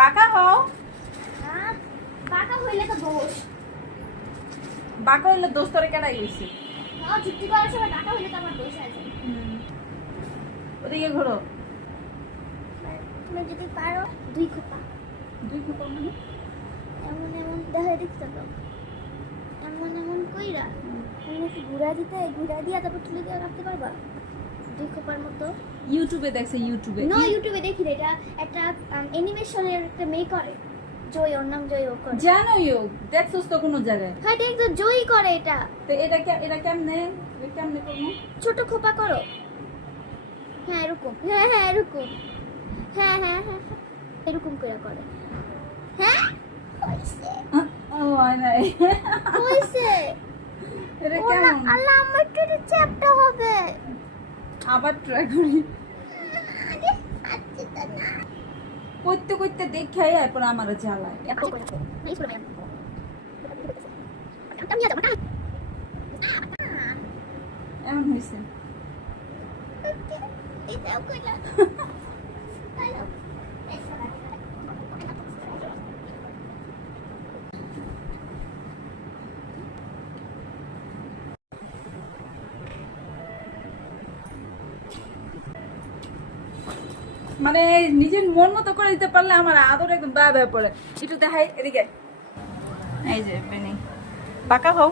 বাঁকা হও। বাঁকা হইলে তো দোষ। বাঁকা হইলে দোষ তোরে কেডাই হইছে? যুক্তি করার সময় বাঁকা হইলে তো আমার দোষ আছে। ওদিকে ঘোরো। তুমি যদি পারো দুই খোপা। দুই খোপা মানে? এমন এমন দেখা দেখতে তো এমন এমন কইরা তুমি কি ঘুরা দিয়া তারপর তুলে দিয়ে রাখতে পারবা দুই খোপার মতো? ইউটিউবে দেখছে, ইউটিউবে। না, ইউটিউবে দেখি রে, এটা একটা অ্যানিমেশনের একটা মেয়ে করে, জয়, ওর নাম জয়, ও করে। জানো ইউ দেখছস তো কোন জায়গায়? হ্যাঁ দেখ তো, জয় করে এটা। তো এটা কেমনে করবো? ছোট খোপা করো। হ্যাঁ এরকম, হ্যাঁ এরকম, হ্যাঁ এরকম করে করে। হ্যাঁ হইছে, ও নাই হইছে। এটা কেমন? আল্লাহ, আমার তো চ্যাপটা হবে। আবার ট্রাই করি। আরে আচ্ছা তো না, করতে করতে দেখাই এরপর আমার জ্বালায়। এত করে না স্কুলে ম্যাম আমি যাব না। এমন হইছে। এটাও কইলা হ্যালো। মানে নিজের মন মতো করে দিতে পারলে আমার আদর একদম বা পড়ে। একটু দেখাই এদিকে। এই যে বেনি বাঁকা হও।